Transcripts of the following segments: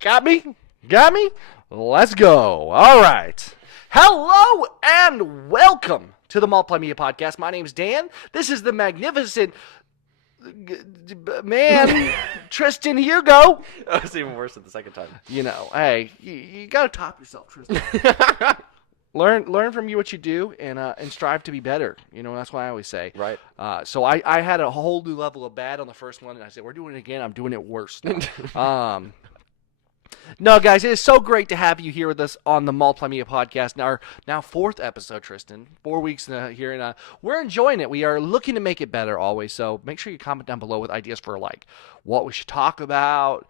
Got me? Got me? Let's go. All right. Hello and welcome to the Multiply Media Podcast. My name's Dan. This is the magnificent man, Tristan Hugo. That was even worse than the second time. You know, hey, you got to top yourself, Tristan. Learn from you what you do and strive to be better. You know, that's what I always say. Right. So I had a whole new level of bad on the first one, and I said, we're doing it again. I'm doing it worse now. No, guys, it is so great to have you here with us on the Multiply Media Podcast. Now fourth episode, Tristan. 4 weeks here, and we're enjoying it. We are looking to make it better always, so make sure you comment down below with ideas for, like, what we should talk about,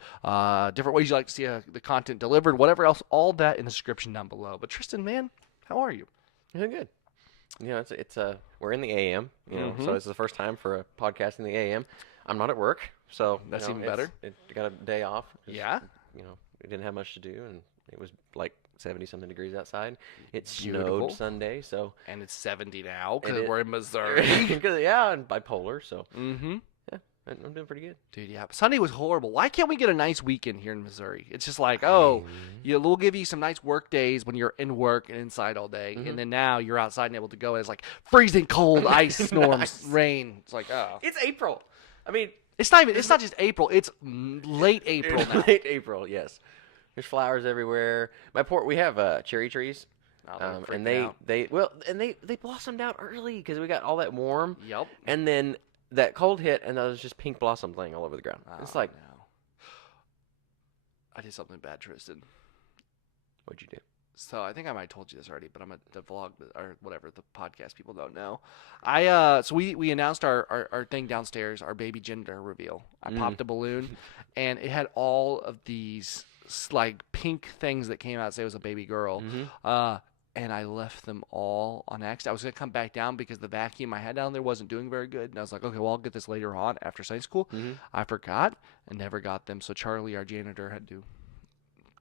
different ways you like to see the content delivered, whatever else, all that in the description down below. But, Tristan, man, how are you? Doing good. You know, it's we're in the AM, you know, so it's the first time for a podcast in the AM. I'm not at work, so that's even better. I got a day off. Yeah. You know, we didn't have much to do, and it was like 70-something degrees outside. It Beautiful. snowed Sunday, so. And it's 70 now because we're in Missouri. Yeah, and bipolar, so. Mm-hmm. Yeah, I'm doing pretty good. Dude, yeah. Sunday was horrible. Why can't we get a nice weekend here in Missouri? It's just like, we'll give you some nice work days when you're in work and inside all day. And then now you're outside and able to go, and it's like freezing cold, ice storms, rain. It's like, oh. It's April. I mean. It's not just April. It's late April now. Late April, yes. There's flowers everywhere. We have cherry trees. And they blossomed out early because we got all that warm. Yep. And then that cold hit, and there was just pink blossoms laying all over the ground. It's like, no. I did something bad, Tristan. What'd you do? So I think I might have told you this already, but the vlog or whatever, the podcast people don't know. So we announced our thing downstairs, our baby gender reveal. I popped a balloon, and it had all of these like pink things that came out say it was a baby girl. And I left them all on accident. I was gonna come back down because the vacuum I had down there wasn't doing very good, and I was like, okay, well, I'll get this later on after Sunday school. I forgot and never got them, so Charlie, our janitor, had to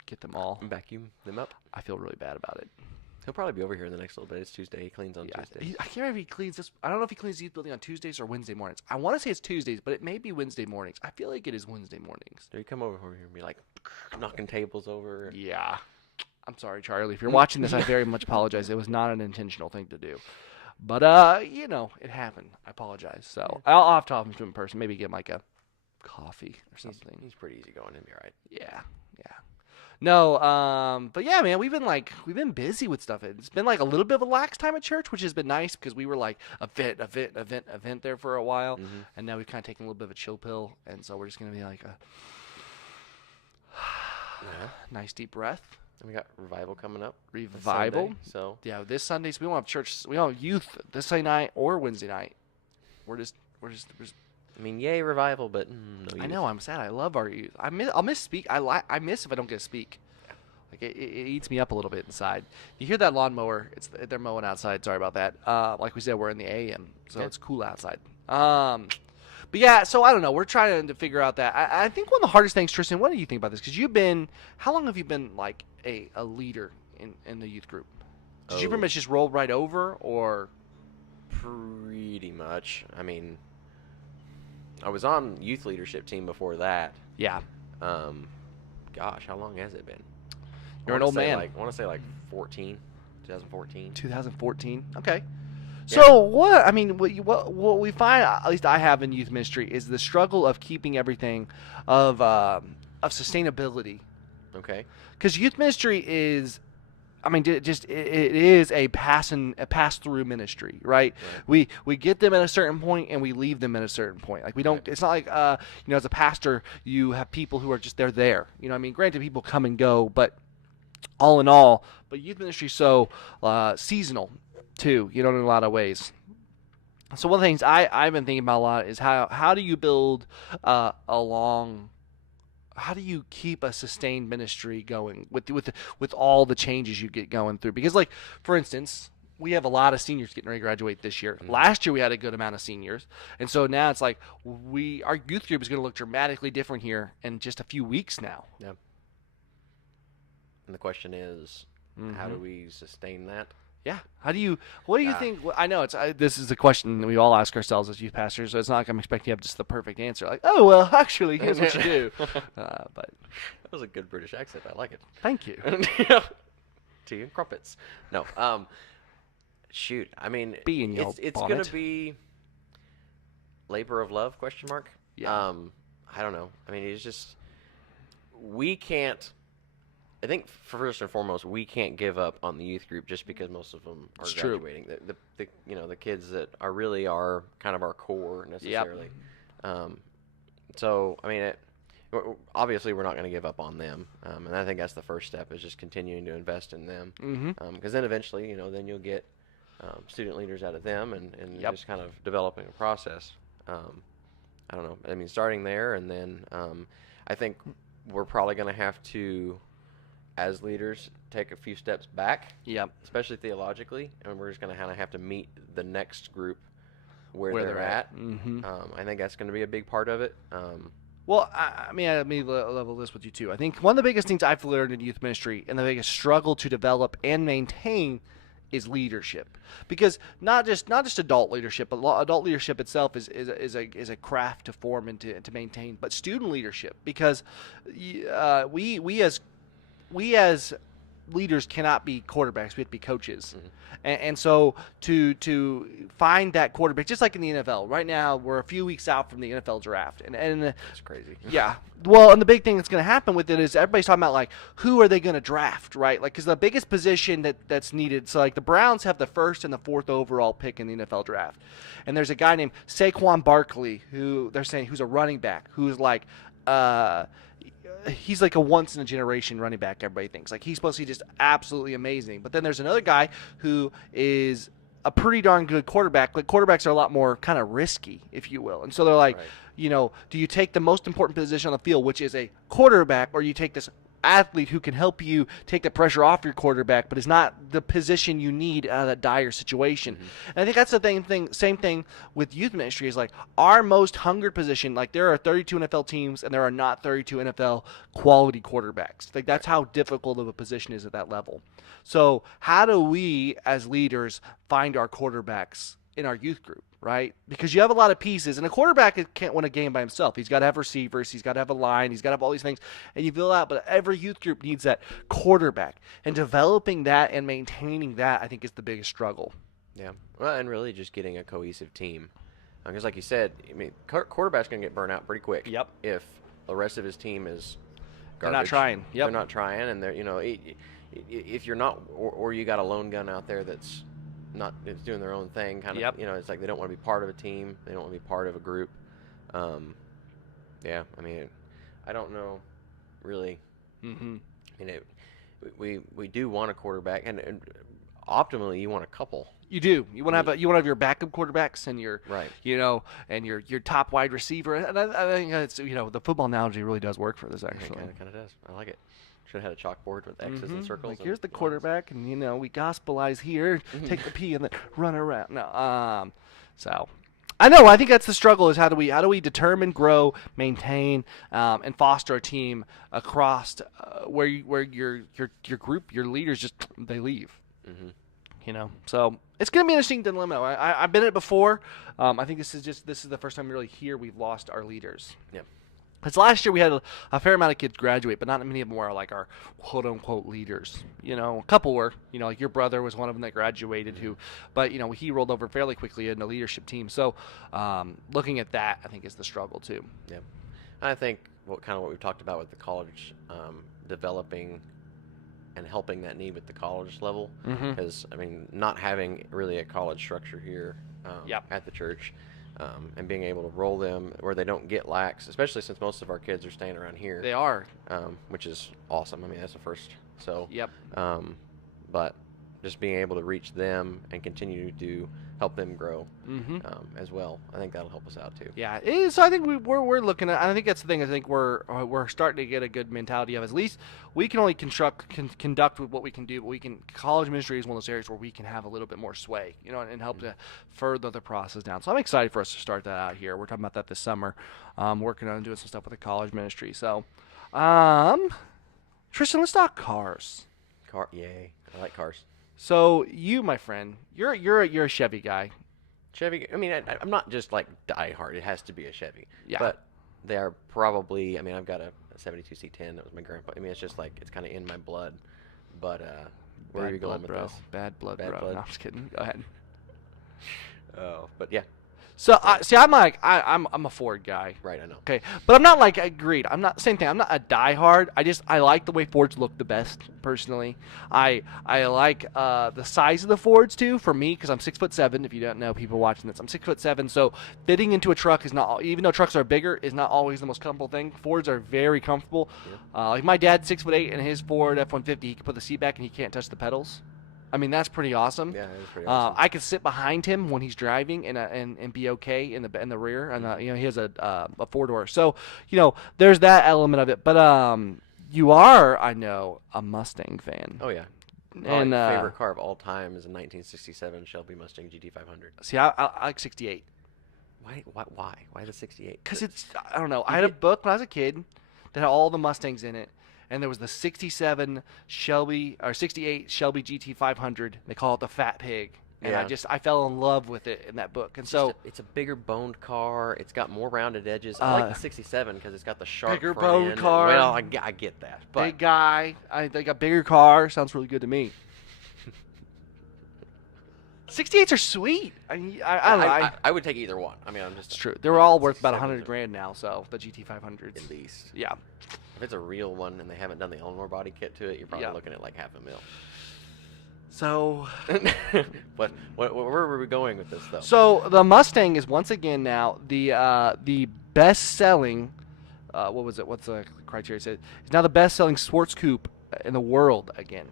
get them all. Vacuum them up. I feel really bad about it. He'll probably be over here in the next little bit. It's Tuesday. He cleans on Tuesdays. I can't remember if he cleans this. I don't know if he cleans the youth building on Tuesdays or Wednesday mornings. I want to say it's Tuesdays, but it may be Wednesday mornings. I feel like it is Wednesday mornings. So you come over here and be like knocking tables over. Yeah. I'm sorry, Charlie. If you're watching this, I very much apologize. It was not an intentional thing to do. But, you know, it happened. I apologize. So I'll have to talk to him in person. Maybe get him like a coffee or something. He's pretty easy going. He'll be all right. Yeah. No, but yeah, man, we've been busy with stuff. It's been like a little bit of a lax time at church, which has been nice because we were like event there for a while, and now we've kind of taken a little bit of a chill pill, and so we're just gonna be like a nice deep breath. And we got revival coming up. Revival. Sunday, so yeah, this Sunday, so we won't have church. We don't have youth this Sunday night or Wednesday night. We're just. I mean, yay revival, but no youth. I know. I'm sad. I love our youth. I'll miss speak. I miss if I don't get to speak. Like it eats me up a little bit inside. You hear that lawnmower? They're mowing outside. Sorry about that. Like we said, we're in the AM, so it's cool outside. But yeah, so I don't know. We're trying to figure out that. I think one of the hardest things, Tristan. What do you think about this? Because how long have you been like a leader in the youth group? Did you pretty much just roll right over, or? Pretty much. I mean, I was on youth leadership team before that. Yeah. Gosh, how long has it been? You're an old man. I want to say like 2014. 2014. Okay. Yeah. So what? I mean, what we find, at least I have in youth ministry, is the struggle of keeping everything of sustainability. Okay. Because youth ministry is. I mean, it is a pass-through ministry, right? We get them at a certain point and we leave them at a certain point. Like we don't. It's not like as a pastor, you have people who are just there. You know, what I mean, granted, people come and go, but all in all, youth ministry is so seasonal too. You know, in a lot of ways. So one of the things I've been thinking about a lot is how do you build how do you keep a sustained ministry going with all the changes you get going through? Because, like, for instance, we have a lot of seniors getting ready to graduate this year. Last year we had a good amount of seniors, and so now it's like our youth group is going to look dramatically different here in just a few weeks now. Yeah. And the question is, how do we sustain that? Yeah. What do you think? I know this is the question that we all ask ourselves as youth pastors, so it's not like I'm expecting you to have just the perfect answer. Like, oh, well, actually, here's what you do. But that was a good British accent. I like it. Thank you. Tea and crumpets. No. Shoot. I mean, it's going to be labor of love, question mark? Yeah. I don't know. I mean, it's just, we can't, I think first and foremost, we can't give up on the youth group just because most of them are graduating. The kids that are kind of our core necessarily. Yep. So I mean, obviously we're not going to give up on them, and I think that's the first step is just continuing to invest in them. Because then eventually, then you'll get student leaders out of them, and Yep. just kind of developing a process. I don't know. I mean, starting there, and then I think we're probably going to have to, as leaders, take a few steps back. Yep. Especially theologically, and we're just going to kind of have to meet the next group where they're at. I think that's going to be a big part of it. Well, I mean, let me level this with you too. I think one of the biggest things I've learned in youth ministry, and the biggest struggle to develop and maintain, is leadership. Because not just adult leadership, but adult leadership itself is a craft to form and to maintain. But student leadership, because we as leaders cannot be quarterbacks. We have to be coaches. And so to find that quarterback, just like in the NFL, right now we're a few weeks out from the NFL draft. And it's crazy. Yeah. Well, and the big thing that's going to happen with it is everybody's talking about, like, who are they going to draft, right? Like, because the biggest position that's needed, so, like, the Browns have the 1st and the 4th overall pick in the NFL draft. And there's a guy named Saquon Barkley who they're saying who's a running back who's like he's like a once-in-a-generation running back, everybody thinks. Like, he's supposed to be just absolutely amazing. But then there's another guy who is a pretty darn good quarterback. Like, quarterbacks are a lot more kind of risky, if you will. And so they're like, right. Do you take the most important position on the field, which is a quarterback, or you take this athlete who can help you take the pressure off your quarterback, but is not the position you need out of that dire situation. And I think that's the same thing with youth ministry is, like, our most hungered position, like, there are 32 NFL teams and there are not 32 NFL quality quarterbacks. Like, that's how difficult of a position is at that level. So how do we as leaders find our quarterbacks in our youth group, right? Because you have a lot of pieces, and a quarterback can't win a game by himself. He's got to have receivers, he's got to have a line, he's got to have all these things, and you feel that. But every youth group needs that quarterback, and developing that and maintaining that, I think, is the biggest struggle. Yeah, well, and really just getting a cohesive team, because like you said, I mean, quarterback's gonna get burnt out pretty quick. Yep. If the rest of his team is garbage, they're not trying. Yep. They're not trying, and they're if you're not, or you got a lone gun out there that's doing their own thing, kind of. Yep. It's like they don't want to be part of a team. They don't want to be part of a group. Yeah, I mean, I don't know, really. I mean, we do want a quarterback, and optimally, you want a couple. You do. You want to have your backup quarterbacks and your right. And your top wide receiver. And I think it's the football analogy really does work for this, actually. It kind of does. I like it. Should have had a chalkboard with X's and circles. Like, here's the quarterback, and we gospelize here, take the P, and then run around. No, so I know. I think that's the struggle: is how do we determine, grow, maintain, and foster a team across where your group, your leaders just they leave. So it's gonna be an interesting dilemma. I've been in it before. I think this is the first time really here we've lost our leaders. Yeah. Because last year we had a fair amount of kids graduate, but not many of them were like our quote-unquote leaders. A couple were. Like your brother was one of them that graduated but he rolled over fairly quickly in the leadership team. So looking at that, I think, is the struggle too. Yeah. I think what we've talked about with the college, developing and helping that need with the college level. Because, I mean, not having really a college structure here at the church, and being able to roll them where they don't get lax, especially since most of our kids are staying around here. They are. Which is awesome. I mean, that's the first. So, yep. But just being able to reach them and continue to help them grow as well, I think that'll help us out too. Yeah, so I think we're looking at. I think that's the thing. I think we're starting to get a good mentality of, at least we can only conduct with what we can do, but college ministry is one of those areas where we can have a little bit more sway, and help to further the process down. So I'm excited for us to start that out here. We're talking about that this summer, working on doing some stuff with the college ministry. So, Tristan, let's talk cars. Yay! I like cars. So you, my friend, you're a Chevy guy. Chevy. I mean, I'm not just like die hard. It has to be a Chevy. Yeah. But they are probably. I mean, I've got a 72 C10. That was my grandpa. I mean, it's just like it's kind of in my blood. But where are you going with bro. this? Bad blood, Bad bro. blood? No, I'm just kidding. Go ahead. Oh, but yeah. So I'm like I'm a Ford guy. Right, I know. Okay, but I'm not like agreed. I'm not same thing. I'm not a diehard. I like the way Fords look the best personally. I like the size of the Fords too. For me, because I'm 6'7". If you don't know, people watching this, I'm 6'7". So fitting into a truck is not, even though trucks are bigger, is not always the most comfortable thing. Fords are very comfortable. Yeah. Like my dad's 6'8", and his Ford F-150, he can put the seat back and he can't touch the pedals. I mean, that's pretty awesome. Yeah, it is pretty awesome. I could sit behind him when he's driving and be okay in the rear, and he has a 4-door. So there's that element of it. But you are, I know, a Mustang fan. Oh yeah. And my favorite car of all time is a 1967 Shelby Mustang GT500. See, I like 68. Why the 68? Because I don't know. I had a book when I was a kid that had all the Mustangs in it. And there was the 67 Shelby or 68 Shelby GT500. They call it the Fat Pig. And Yeah. I fell in love with it in that book. And so it's a bigger boned car. It's got more rounded edges. I like the 67 because it's got the sharp bigger front boned end. car. Well, I get that. But big guy. They got bigger car. Sounds really good to me. 68s are sweet. I would take either one. I mean, I'm just. It's true. They were all worth about 67s $100,000 now. So the GT500s. at least. Yeah. If it's a real one and they haven't done the Eleanor body kit to it, you're probably looking at like $500,000. So. But where were we going with this though? So the Mustang is once again now the best-selling. What was it? What's the criteria? It's now the best-selling sports coupe in the world again.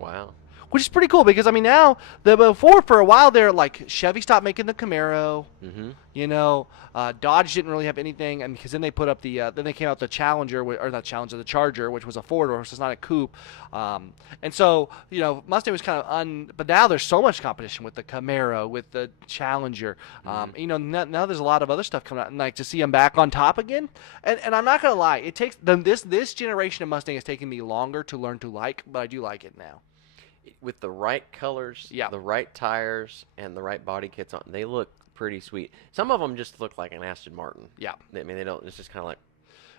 Wow. Which is pretty cool because I mean now before for a while there like Chevy stopped making the Camaro. Mm-hmm. Dodge didn't really have anything, and because then they put up then they came out the Challenger or not Challenger, the Charger, which was a 4-door, so it's not a coupe. And so Mustang was kind of but now there's so much competition with the Camaro, with the Challenger. Now there's a lot of other stuff coming out, and like to see them back on top again. And I'm not gonna lie, it takes this generation of Mustang has taken me longer to learn to like, but I do like it now. With the right colors, the right tires, and the right body kits on, they look pretty sweet. Some of them just look like an Aston Martin. Yeah. I mean, they don't. It's just kind of like.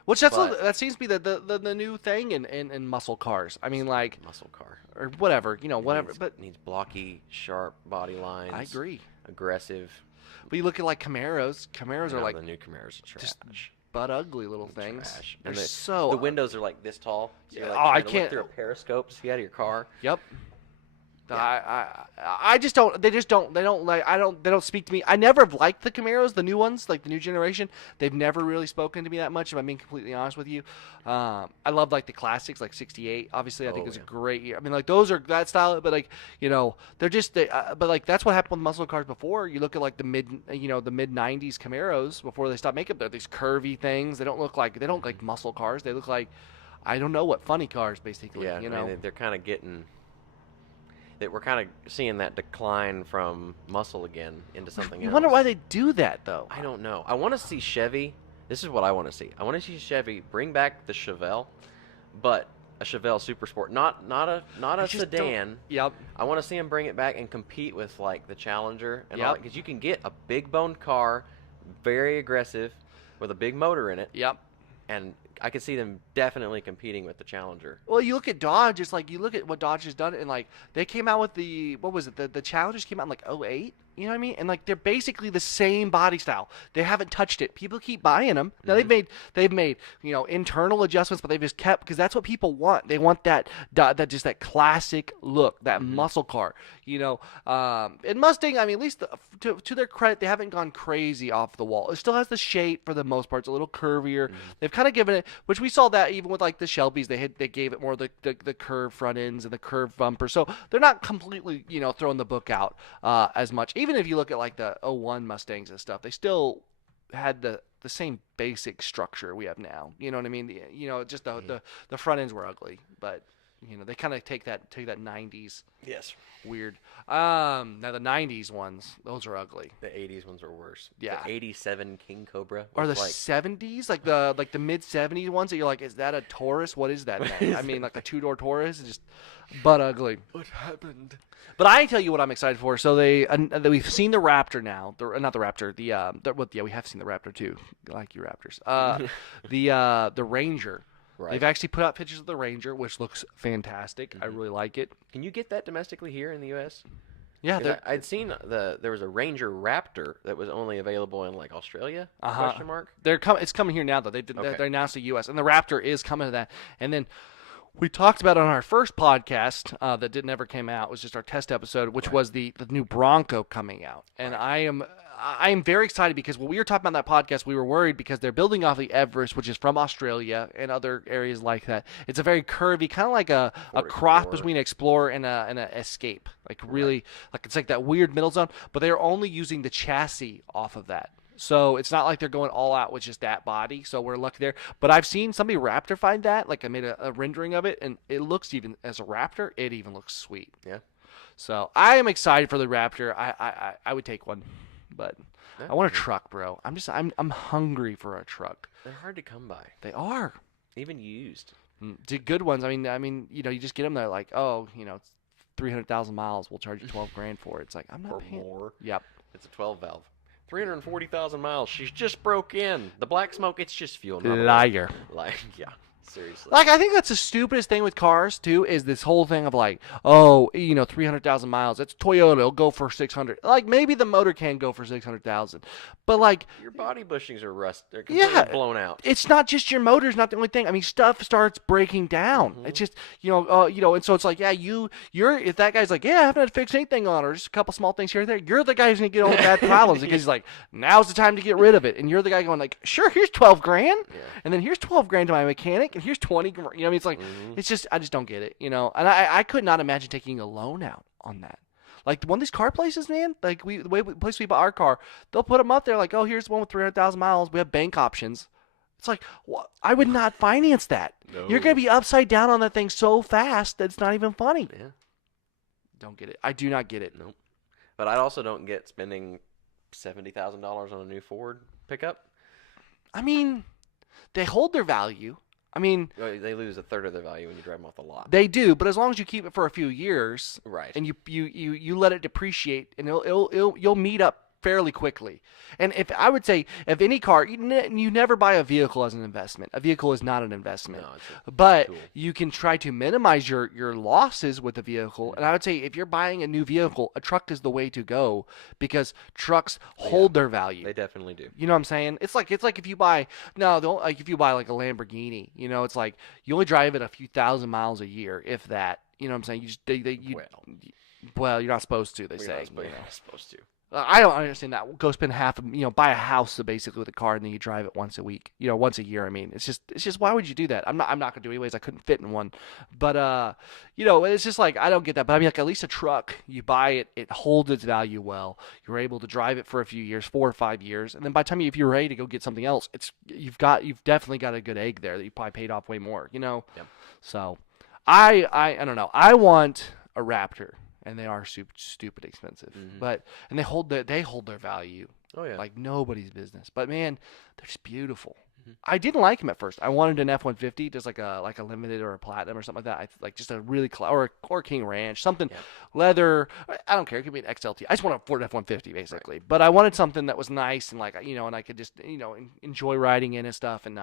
Which that seems to be the new thing in muscle cars. I mean, like muscle car or whatever, whatever. But needs blocky, sharp body lines. I agree. Aggressive. But you look at like Camaros. Camaros are like the new Camaros are trash. Just butt ugly little things. Trash. They're and so. The windows are like this tall. So you're like I to can't look through a periscope to see out of your car. Yep. Yeah. I just don't. They just don't. They don't like. They don't speak to me. I never have liked the Camaros, the new ones, like the new generation. They've never really spoken to me that much. If I'm being completely honest with you, I love like the classics, like '68. Obviously, I think it's a great year. I mean, like those are that style, but like they're just. But like that's what happened with muscle cars before. You look at like the mid '90s Camaros before they stopped making them. They're these curvy things. They don't look like muscle cars. They look like I don't know what funny cars basically. Yeah, I mean, they're kind of getting. That we're kind of seeing that decline from muscle again into something else. I wonder why they do that, though. I don't know. I want to see Chevy. This is what I want to see. I want to see Chevy bring back the Chevelle, but a Chevelle Super Sport, not a sedan. Yep. I want to see them bring it back and compete with like the Challenger and Yep. all that, because you can get a big boned car, very aggressive, with a big motor in it. Yep. And I could see them definitely competing with the Challenger. Well, you look at Dodge. It's like you look at what Dodge has done, and like they came out with what was it? The Challengers came out in like '08. You know what I mean? And like they're basically the same body style. They haven't touched it. People keep buying them. Now they've made internal adjustments, but they've just kept because that's what people want. They want that just that classic look, that muscle car. And Mustang. I mean, at least to their credit, they haven't gone crazy off the wall. It still has the shape for the most part. It's a little curvier. They've kind of given it, which we saw that even with like the Shelbys, they gave it more the curved front ends and the curved bumper. So they're not completely throwing the book out as much. Even if you look at like the '01 Mustangs and stuff, they still had the same basic structure we have now. You know what I mean? Just the front ends were ugly, but They kind of take that 90s Yes. weird. Now the 90s ones, those are ugly. The 80s ones are worse. Yeah. The 87 King Cobra. Or the 70s, like the mid 70s ones that you're like, is that a Taurus? What is that thing? I mean, like a 2-door Taurus, it's just butt ugly. What happened? But I tell you what I'm excited for. So we've seen the Raptor now. Not the Raptor. We have seen the Raptor too. I like you Raptors. The Ranger. Right. They've actually put out pictures of the Ranger, which looks fantastic. I really like it. Can you get that domestically here in the U.S.? Yeah, I'd seen there was a Ranger Raptor that was only available in like Australia. Question mark. It's coming here now though. They announced the U.S. and the Raptor is coming to that. And then we talked about on our first podcast that never came out. It was just our test episode, which was the new Bronco coming out. And I am very excited because when we were talking about that podcast, we were worried because they're building off the Everest, which is from Australia and other areas like that. It's a very curvy, kind of like a cross between an Explorer and an Escape. Like really, like it's like that weird middle zone. But they're only using the chassis off of that. So it's not like they're going all out with just that body. So we're lucky there. But I've seen somebody Raptor-fied that. Like I made a rendering of it, and it looks even as a Raptor, it even looks sweet. Yeah. So I am excited for the Raptor. I would take one. But I want a truck, bro. I'm hungry for a truck. They're hard to come by. They are. Even used. The good ones. I mean, you just get them there like, oh, it's 300,000 miles. We'll charge you $12,000 for it. It's like I'm not paying more. Yep. It's a 12 valve. 340,000 miles. She's just broke in. The black smoke. It's just fuel. Liar. Yeah. Seriously. Like, I think that's the stupidest thing with cars, too, is this whole thing of like, 300,000 miles. It's Toyota. It'll go for 600. Like, maybe the motor can go for 600,000. But, like... Your body bushings are They're completely blown out. It's not just your motor's not the only thing. I mean, stuff starts breaking down. Mm-hmm. It's just, and so it's like, yeah, if that guy's like, yeah, I haven't had to fix anything on it, or just a couple small things here and there, you're the guy who's going to get all the bad problems because he's like, now's the time to get rid of it. And you're the guy going like, sure, here's $12,000. Yeah. And then here's $12,000 to my mechanic. And here's 20. It's like, it's just, I just don't get it, And I could not imagine taking a loan out on that. Like one of these car places, man. Like the place we bought our car, they'll put them up there. Like, oh, here's one with 300,000 miles. We have bank options. It's like, what? I would not finance that. No. You're gonna be upside down on that thing so fast that it's not even funny. Yeah. Don't get it. I do not get it. Nope. But I also don't get spending $70,000 on a new Ford pickup. I mean, they hold their value. I mean, they lose a third of their value when you drive them off the lot. They do, but as long as you keep it for a few years, right? And you let it depreciate, and you'll meet up fairly quickly. And if I would say, if any car, you never buy a vehicle as an investment. A vehicle is not an investment. No, but you can try to minimize your losses with the vehicle. And I would say if you're buying a new vehicle, a truck is the way to go because trucks hold their value. They definitely do. You know what I'm saying? It's like if you buy like a Lamborghini, it's like you only drive it a few thousand miles a year, if that. You know what I'm saying? Well, you're not supposed to. They say you're not supposed to. I don't understand that. Go spend buy a house basically with a car and then you drive it once a week, once a year. I mean, it's just why would you do that? I'm not gonna do it anyways. I couldn't fit in one, but it's just like I don't get that. But I mean, like at least a truck, you buy it, it holds its value well. You're able to drive it for a few years, 4 or 5 years, and then by the time if you're ready to go get something else, you've definitely got a good egg there that you probably paid off way more, Yep. So I don't know. I want a Raptor. And they are stupid expensive, and they hold their value. Oh yeah, like nobody's business. But man, they're just beautiful. Mm-hmm. I didn't like them at first. I wanted an F-150, just like a limited or a platinum or something like that. Like just a really or King Ranch, something leather. I don't care. It could be an XLT. I just want a Ford F-150 basically. Right. But I wanted something that was nice and and I could just enjoy riding in and stuff. And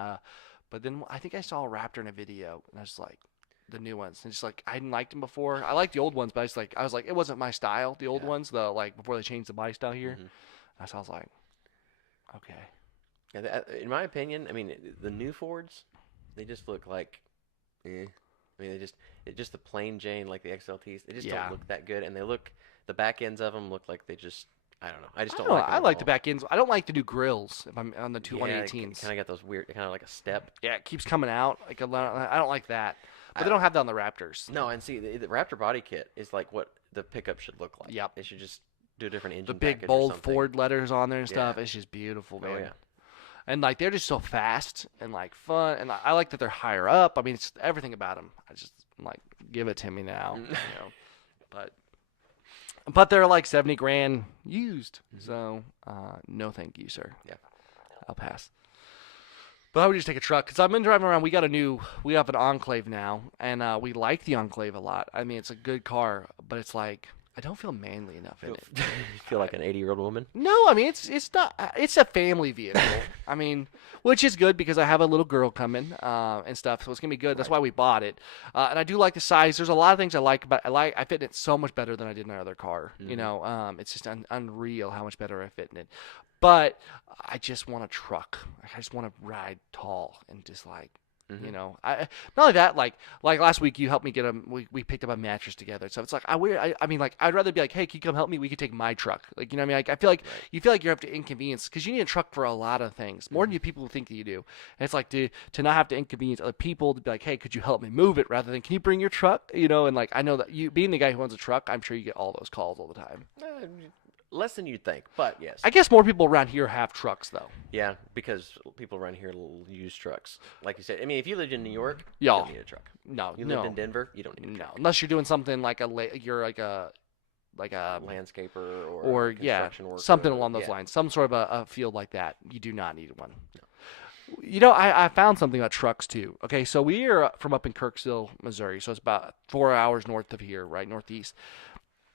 but then I think I saw a Raptor in a video, and I was like. The new ones, and just like I hadn't liked them before. I liked the old ones, but I was like it wasn't my style. The old ones, before they changed the body style here. Mm-hmm. So I was like, okay. Yeah, in my opinion, I mean the new Fords, they just look like, I mean it's just the plain Jane like the XLTs. They just don't look that good, and the back ends of them look like they just. I don't know. I just don't like them. I like the back ends. I don't like the new grills if I'm on the 118s. Kind of got those weird, kind of like a step. Yeah, it keeps coming out. I don't like that. But they don't have that on the Raptors. No, and see, the Raptor body kit is like what the pickup should look like. Yep. They should just do a different engine. The big, bold Ford letters on there and stuff. It's just beautiful, man. Oh, yeah. And, they're just so fast and, fun. And I like that they're higher up. I mean, it's everything about them. give it to me now. But they're like $70,000 used. So no, thank you, sir. Yeah, I'll pass. But I would just take a truck because I've been driving around. We have an Enclave now, and we like the Enclave a lot. I mean, it's a good car, but it's like I don't feel manly enough in it. You feel like an 80-year-old woman? No, I mean it's not. It's a family vehicle. I mean, which is good because I have a little girl coming and stuff, so it's gonna be good. That's why we bought it. And I do like the size. There's a lot of things I like about. I fit in it so much better than I did in my other car. Mm-hmm. It's just unreal how much better I fit in it. But I just want a truck. I just want to ride tall and just like. Mm-hmm. Not only that, like last week you helped me get we picked up a mattress together. So it's like I mean, like I'd rather be like, hey, can you come help me? We could take my truck. Like, you know what I mean? Like, I feel like you have to inconvenience because you need a truck for a lot of things more than you people think that you do. And it's like to not have to inconvenience other people to be like, hey, could you help me move it rather than can you bring your truck? And like I know that you being the guy who owns a truck, I'm sure you get all those calls all the time. Less than you'd think, but yes. I guess more people around here have trucks, though. Yeah, because people around here use trucks. Like you said, I mean, if you lived in New York, you don't need a truck. No, you lived in Denver, you don't need a truck. Unless you're doing something like you're like a landscaper or construction worker, something along those lines. Some sort of a field like that. You do not need one. No. I found something about trucks too. Okay, so we are from up in Kirksville, Missouri, so it's about 4 hours north of here, right northeast.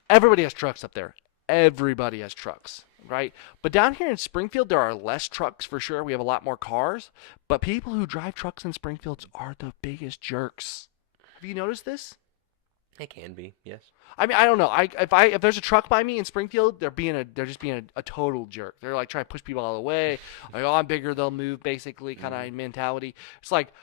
Everybody has trucks up there. Everybody has trucks, right? But down here in Springfield, there are less trucks for sure. We have a lot more cars. But people who drive trucks in Springfield are the biggest jerks. Have you noticed this? They can be, yes. I mean, I don't know. If there's a truck by me in Springfield, they're just being a total jerk. They're like trying to push people out of the way. Like, oh, I'm bigger, they'll move, basically, kind of mentality. It's like,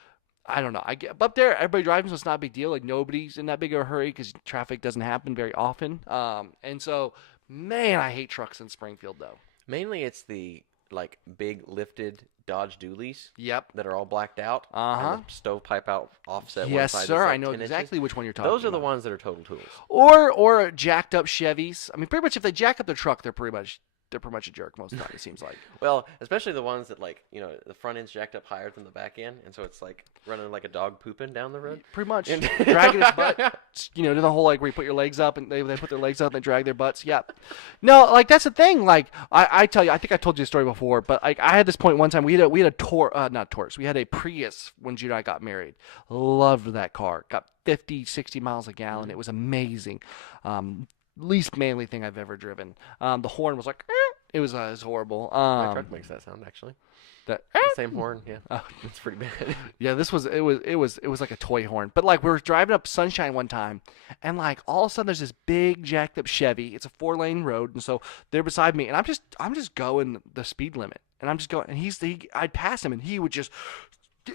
I don't know. But up there, everybody driving, so it's not a big deal. Like, nobody's in that big of a hurry because traffic doesn't happen very often. And so, man, I hate trucks in Springfield, though. Mainly it's the, like, big lifted Dodge Dualies. Yep. That are all blacked out. Uh-huh. And the stovepipe out offset yes, one side. sir. Like I know exactly inches. Which one you're talking about. Those are the ones that are total tools. Or jacked up Chevys. I mean, pretty much if they jack up their truck, they're pretty much a jerk most of the time, it seems like. Well, especially the ones that, like, the front end's jacked up higher than the back end, and so it's like running like a dog pooping down the road. Pretty much. Dragging its butt. Do the whole, like, where you put your legs up, and they put their legs up, and they drag their butts. Yeah. No, like, that's the thing. Like, I tell you, I think I told you the story before, but, like, I had this point one time. We had not Taurus. We had a Prius when Judah and I got married. Loved that car. Got 50, 60 miles a gallon. Mm-hmm. It was amazing. Least manly thing I've ever driven. The horn was like, it was horrible. My truck makes that sound actually. The same horn, yeah. It's pretty bad. Yeah, it was like a toy horn. But like we were driving up Sunshine one time, and like all of a sudden there's this big jacked up Chevy. It's a 4-lane road, and so they're beside me, and I'm just going the speed limit, and I'm just going, and I'd pass him, and he would just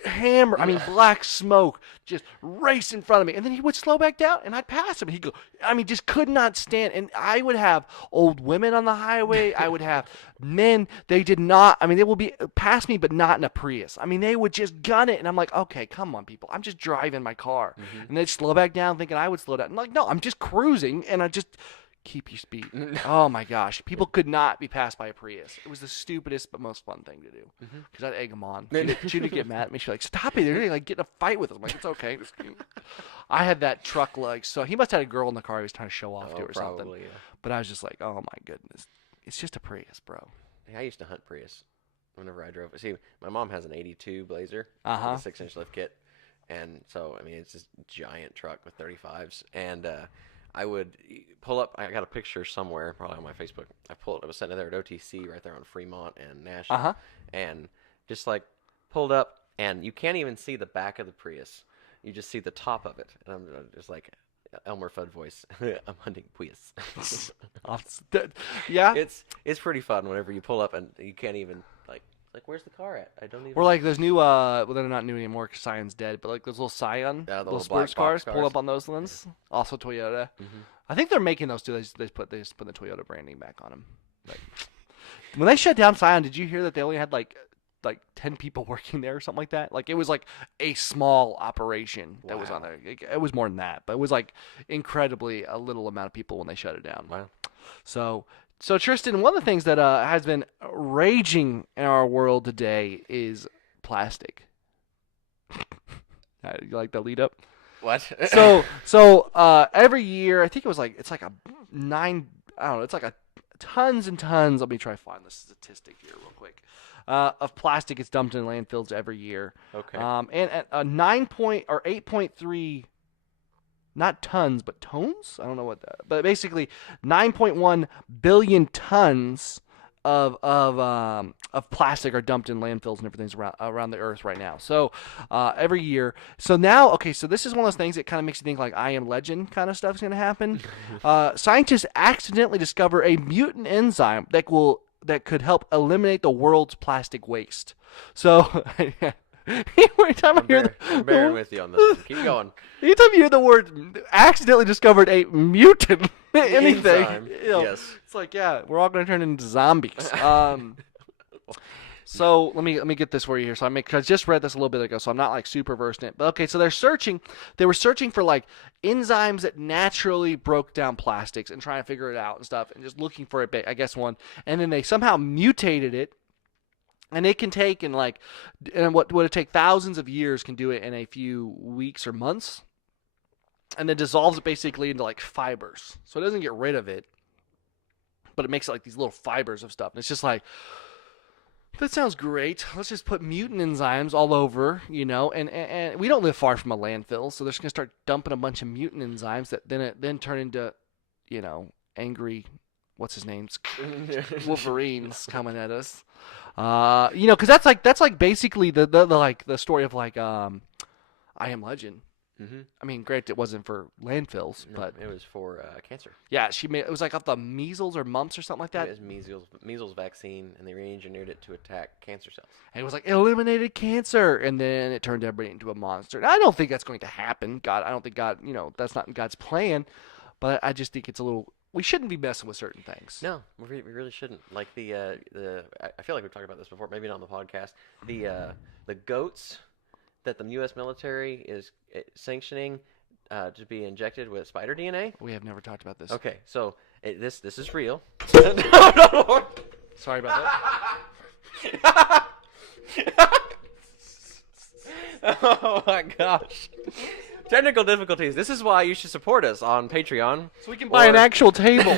hammer, black smoke just race in front of me, and then he would slow back down and I'd pass him, and he'd go, just could not stand. And I would have old women on the highway, I would have men, they did not, they will be past me, but not in a Prius. They would just gun it, and I'm like, okay, come on, people, I'm just driving my car. Mm-hmm. And they'd slow back down thinking I would slow down. I'm like, no, I'm just cruising, and I just keep your speed. Oh my gosh, people could not be passed by a Prius. It was the stupidest but most fun thing to do because I'd egg them on. She'd get mad at me. She'd like, stop it! They're gonna like get in a fight with us. I'm like, it's okay. I had that truck like so. He must have had a girl in the car he was trying to show off to or probably, something. Yeah. But I was just like, oh my goodness, it's just a Prius, bro. I used to hunt Prius whenever I drove. See, my mom has an '82 Blazer, with a 6-inch lift kit, and so it's this giant truck with 35s, and I would pull up. I got a picture somewhere, probably on my Facebook. I was sitting there at OTC right there on Fremont and National, and just like pulled up, and you can't even see the back of the Prius. You just see the top of it, and I'm just like Elmer Fudd voice. I'm hunting Prius. Yeah, it's pretty fun whenever you pull up and you can't even like where's the car at? I don't even. Or like those new, well they're not new anymore because Scion's dead, but like those little Scion, those sports cars, pull up on those ones. Yeah. Also Toyota. Mm-hmm. I think they're making those too. They just put the Toyota branding back on them. Like when they shut down Scion, did you hear that they only had like 10 people working there or something like that? Like it was like a small operation that was on there. It was more than that, but it was like incredibly a little amount of people when they shut it down. Wow. So Tristan, one of the things that has been raging in our world today is plastic. You like that lead up? What? So every year, I think it's like a 9. I don't know. It's like a tons and tons. Let me try to find the statistic here real quick. Of plastic is dumped in landfills every year. Okay. And at a 8.3, not tons, but tones. I don't know what that. But basically, 9.1 billion tons of plastic are dumped in landfills and everything's around the earth right now. So every year. So now, okay, so this is one of those things that kind of makes you think like I Am Legend kind of stuff is going to happen. Scientists accidentally discover a mutant enzyme that could help eliminate the world's plastic waste. So every time I'm bearing with you on this. Keep going. Anytime you hear the word accidentally discovered a mutant anything, Yes. it's like, yeah, we're all going to turn into zombies. So let me get this for you here. So I just read this a little bit ago, so I'm not like super versed in it. But okay, so they were searching for like enzymes that naturally broke down plastics and trying to figure it out and stuff, and just looking for one. And then they somehow mutated it. And it can take and what would it take thousands of years can do it in a few weeks or months, and then dissolves it basically into like fibers. So it doesn't get rid of it, but it makes it like these little fibers of stuff. And it's just like, that sounds great. Let's just put mutant enzymes all over, and we don't live far from a landfill, so they're just gonna start dumping a bunch of mutant enzymes that then turn into, angry, what's his name's Wolverines coming at us. Because that's like basically the story of like I Am Legend. Mm-hmm. I mean, granted, it wasn't for landfills, No, but it was for cancer. Yeah, it was like off the measles or mumps or something like that. It was measles vaccine, and they re-engineered it to attack cancer cells. And it was like, it eliminated cancer, and then it turned everybody into a monster. And I don't think that's going to happen. I don't think God, that's not in God's plan. But I just think it's a little. We shouldn't be messing with certain things. No, we really shouldn't. Like I feel like we've talked about this before, maybe not on the podcast. The goats that the U.S. military is sanctioning to be injected with spider DNA. We have never talked about this. Okay, so this is real. No. Sorry about that. Oh my gosh. Technical difficulties. This is why you should support us on Patreon. So we can buy an actual table.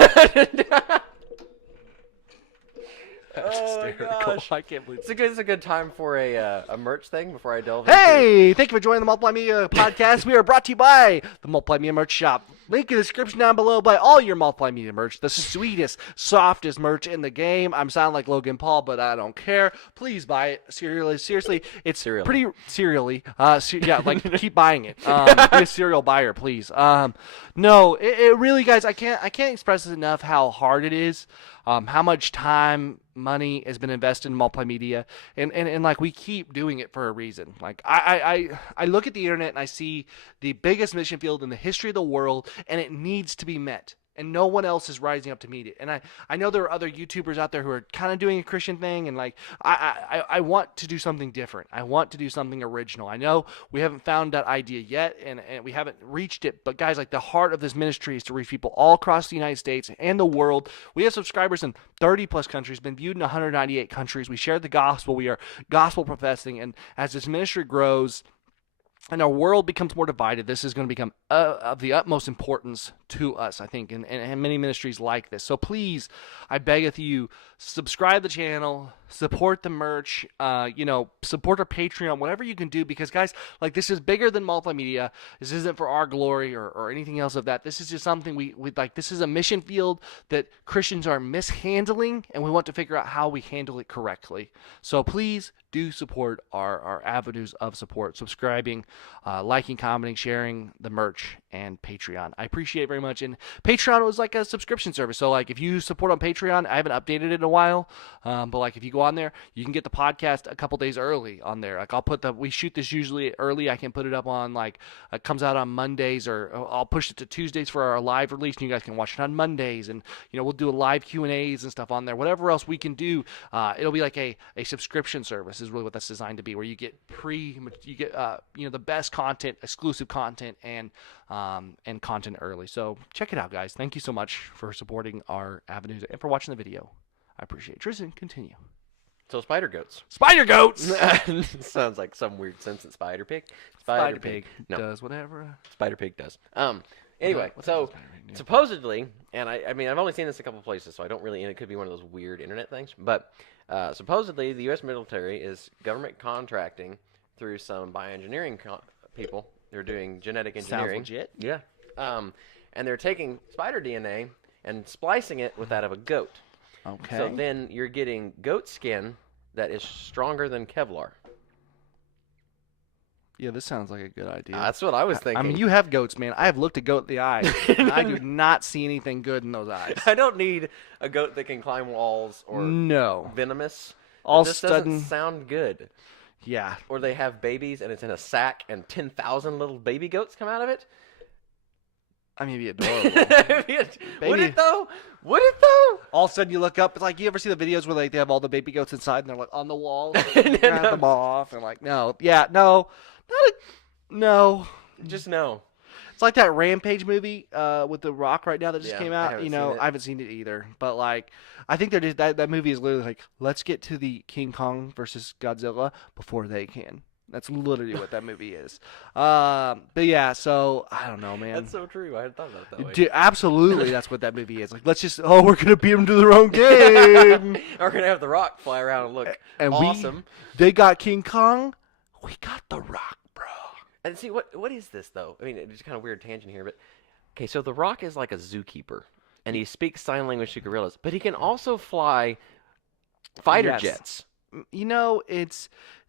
Oh my gosh. I can't believe it's a good time for a merch thing before I delve Hey, thank you for joining the Multimedia Podcast. We are brought to you by the Multimedia Merch Shop. Link in the description down below. Buy all your Multimedia merch. The sweetest, softest merch in the game. I'm sounding like Logan Paul, but I don't care. Please buy it. Seriously, it's pretty serially. Yeah, like keep buying it. Be a serial buyer, please. No, it really, guys. I can't express enough how hard it is. How much time, money has been invested in multimedia, and like we keep doing it for a reason. Like I look at the internet and I see the biggest mission field in the history of the world, and it needs to be met. And no one else is rising up to meet it. And I know there are other YouTubers out there who are kind of doing a Christian thing, and like I want to do something different. I want to do something original. I know we haven't found that idea yet, and we haven't reached it. But guys, like the heart of this ministry is to reach people all across the United States and the world. We have subscribers in 30 plus countries, been viewed in 198 countries. We share the gospel. We are gospel professing, and as this ministry grows and our world becomes more divided, this is going to become of the utmost importance to us, I think, and many ministries like this. So please, I beggeth you, subscribe to the channel, support the merch, support our Patreon, whatever you can do, because guys, like this is bigger than multimedia. This isn't for our glory or anything else of that. This is just something we like. This is a mission field that Christians are mishandling, and we want to figure out how we handle it correctly. So please do support our avenues of support, subscribing, liking, commenting, sharing the merch, and Patreon. I appreciate it very much. And Patreon was like a subscription service. So like if you support on Patreon, I haven't updated it in a while, but like if you go on there, you can get the podcast a couple days early on there. Like we shoot this usually early. I can put it up on like, it comes out on Mondays, or I'll push it to Tuesdays for our live release, and you guys can watch it on Mondays. And we'll do a live Q&As and stuff on there. Whatever else we can do, it'll be like a subscription service is really what that's designed to be, where you get the best content, exclusive content, and content early. So check it out, guys. Thank you so much for supporting our avenues and for watching the video. I appreciate it. Tristan, continue. So spider goats. Spider goats. Sounds like some weird sentence. Spider pig. Spider pig No, does whatever. spider pig does. Anyway, What so does Spider Pig do? supposedly, and I mean, I've only seen this a couple places, so I don't really, and it could be one of those weird internet things, but supposedly the U.S. military is government contracting through some bioengineering people. They're doing genetic engineering. Sounds legit. Yeah. And they're taking spider DNA and splicing it with that of a goat. Okay. So then you're getting goat skin that is stronger than Kevlar. Yeah, this sounds like a good idea. That's what I was thinking. I mean, you have goats, man. I have looked a goat in the eye, and I do not see anything good in those eyes. I don't need a goat that can climb walls or No. venomous. All This sudden, doesn't sound good. yeah. Or they have babies and it's in a sack and 10,000 little baby goats come out of it. I mean, it'd be adorable. Would it though? Would it though? All of a sudden, you look up. It's like, you ever see the videos where they have all the baby goats inside, and they're like on the wall, grab them off, and like, no, yeah, no, no. Just no. It's like that Rampage movie with The Rock right now that just Yeah, came I out. haven't You seen know, it. I haven't seen it either. But like, I think they're just that movie is literally like, let's get to the King Kong versus Godzilla before they can. That's literally what that movie is. But yeah, so I don't know, man. That's so true. I hadn't thought about it that way. Dude, absolutely, that's what that movie is. Like, let's just we're gonna beat them to their own game. We're gonna have the Rock fly around and look And awesome. They got King Kong. We got the Rock, bro. And see, what is this though? I mean, it's kind of weird tangent here, but okay, so the Rock is like a zookeeper, and he speaks sign language to gorillas, but he can also fly fighter Yes. jets. You know, it's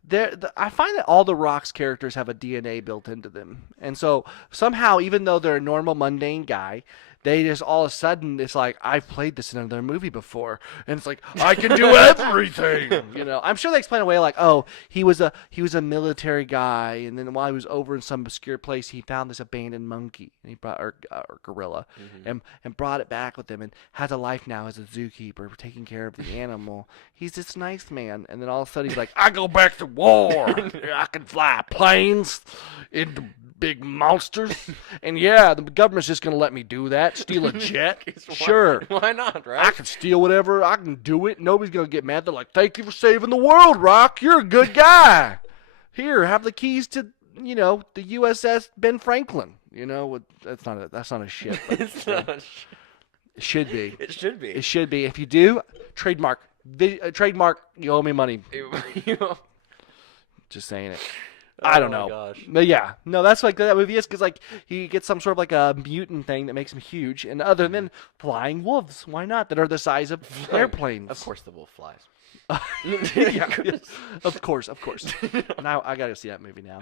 there. I find that all the Rock's characters have a DNA built into them, and so somehow, even though they're a normal, mundane guy, they just all of a sudden it's like, I've played this in another movie before, and it's like, I can do everything. You know, I'm sure they explain away like, oh, he was a military guy, and then while he was over in some obscure place, he found this abandoned monkey, and he brought or gorilla, and brought it back with him, and has a life now as a zookeeper, taking care of the animal. He's this nice man, and then all of a sudden he's like, I go back to war. I can fly planes into big monsters, and yeah, the government's just gonna let me do that. Steal a jet? Sure. Why not, I right? can steal whatever. I can do it. Nobody's gonna get mad. They're like, thank you for saving the world, Rock. You're a good guy. Here, have the keys to, the USS Ben Franklin. That's not a ship. But It's not. it should be. It should be. It should be. If you do, trademark. Trademark. You owe me money. Just saying it. I don't know. Gosh. But yeah, no, that's like that movie is because like he gets some sort of like a mutant thing that makes him huge, and other than flying wolves, why not? That are the size of airplanes. Of course, the wolf flies. Yeah, of course. Now I gotta see that movie now.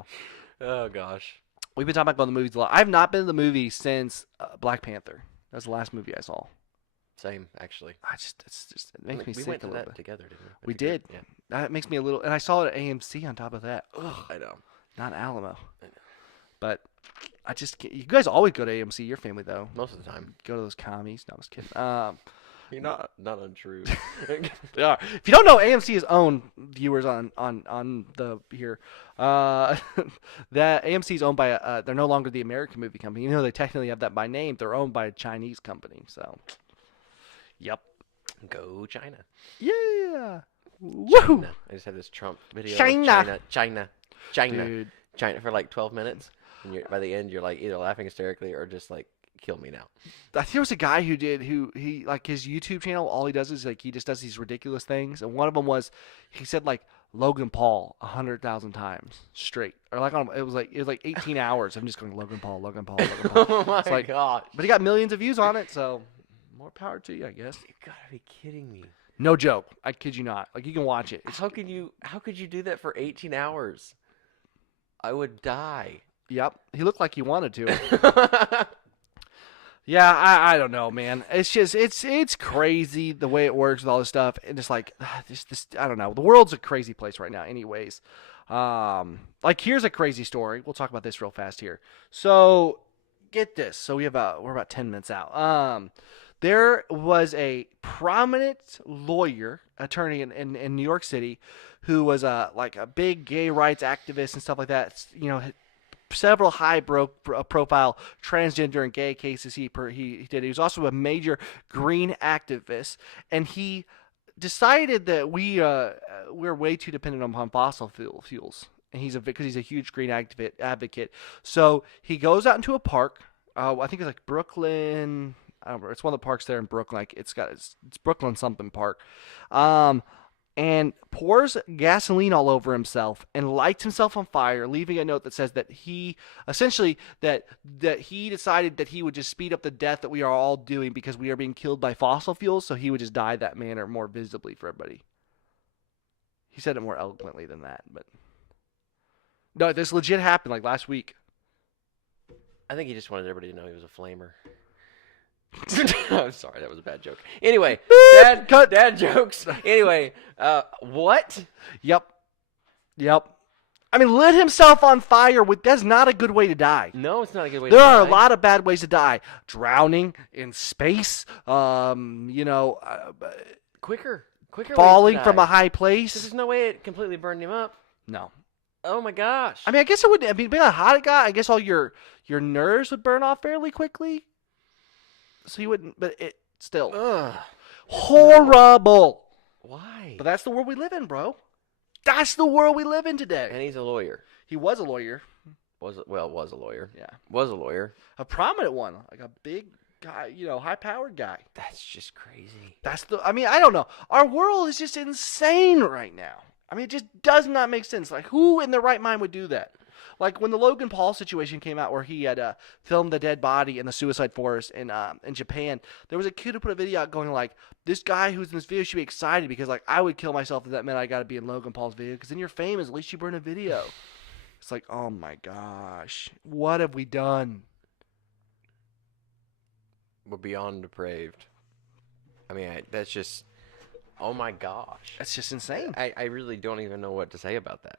Oh gosh. We've been talking about the movies a lot. I've not been to the movie since Black Panther. That's the last movie I saw. Same, actually. It makes me we sick went a to little that bit. together, didn't we? We That'd be did. good. That makes me a little, and I saw it at AMC on top of that. Ugh, Yeah. I know. not Alamo. I know. But I just can't. You guys always go to AMC. Your family though. Most of the time. Go to those commies. No, I'm just kidding. You're not untrue. Yeah. If you don't know, AMC is owned, viewers on the here. That AMC is owned by they're no longer the American movie company. They technically have that by name. They're owned by a Chinese company. So, yep. Go China. Yeah. Woohoo. China. I just had this Trump video. of China. China Dude. China for like 12 minutes. And by the end, you're like either laughing hysterically or just like, kill me now. I think there was a guy who he like his YouTube channel. All he does is like he just does these ridiculous things, and one of them was he said like Logan Paul 100,000 times straight, or like it was like 18 hours. I'm just going Logan Paul, Logan Paul, Logan Paul. Oh my It's like, god. but he got millions of views on it, so more power to you, I guess. You gotta be kidding me. No joke. I kid you not. Like you can watch it. How could you do that for 18 hours? I would die. Yep. He looked like he wanted to. Yeah, I don't know, man. It's just it's crazy the way it works with all this stuff, and it's like this I don't know. The world's a crazy place right now, anyways. Like here's a crazy story. We'll talk about this real fast here. So get this. So we're about 10 minutes out. There was a prominent lawyer, attorney in New York City, who was like a big gay rights activist and stuff like that. Several high-profile transgender and gay cases he did. He was also a major green activist, and he decided that we're way too dependent upon fossil fuels, and because he's a huge green advocate. So he goes out into a park. I think it's like Brooklyn. I don't know. It's one of the parks there in Brooklyn. Like it's Brooklyn something park. And pours gasoline all over himself and lights himself on fire, leaving a note that says that he essentially that he decided that he would just speed up the death that we are all doing because we are being killed by fossil fuels, so he would just die that manner more visibly for everybody. He said it more eloquently than that, but no, this legit happened like last week. I think he just wanted everybody to know he was a flamer. I'm sorry, that was a bad joke. Anyway, dad jokes. Anyway, what? Yep. I mean, lit himself on fire. That's not a good way to die. No, it's not a good way to die. There are a lot of bad ways to die. Drowning in space. Quicker falling from a high place. There's no way it completely burned him up. No. Oh my gosh. I mean, I guess it would. I mean, being a hot guy, I guess all your nerves would burn off fairly quickly. So you wouldn't, but it still. Ugh. Horrible. Why? But that's the world we live in, bro. That's the world we live in today. And he's a lawyer. He was a lawyer. Was a lawyer. Yeah. Was a lawyer. A prominent one. Like a big guy, high-powered guy. That's just crazy. I mean, I don't know. Our world is just insane right now. I mean, it just does not make sense. Like, who in their right mind would do that? Like when the Logan Paul situation came out where he had filmed the dead body in the suicide forest in Japan, there was a kid who put a video out going like, this guy who's in this video should be excited because like I would kill myself if that meant I got to be in Logan Paul's video because then you're famous. At least you burn a video. It's like, oh my gosh, what have we done? We're beyond depraved. I mean, that's just, oh my gosh. That's just insane. I really don't even know what to say about that.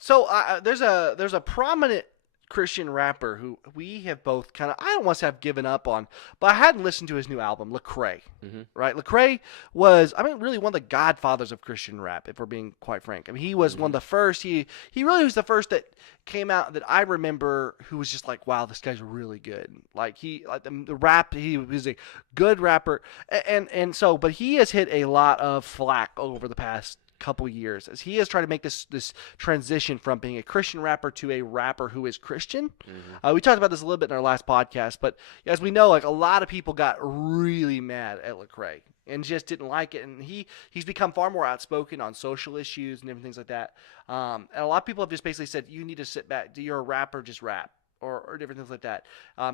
So there's a prominent Christian rapper who we have both kind of, I don't want to say I've given up on, but I hadn't listened to his new album, Lecrae. Mm-hmm. Right? Lecrae was, I mean, really one of the godfathers of Christian rap, if we're being quite frank. I mean, he was one of the first. He really was the first that came out that I remember who was just like, wow, this guy's really good. Like the rap, he was a good rapper, and so, but he has hit a lot of flack over the past couple years as he has tried to make this transition from being a Christian rapper to a rapper who is Christian. Mm-hmm. We talked about this a little bit in our last podcast, but as we know, like a lot of people got really mad at Lecrae and just didn't like it, and he's become far more outspoken on social issues and different things like that. And a lot of people have just basically said, you need to sit back, you're a rapper, just rap. Or different things like that.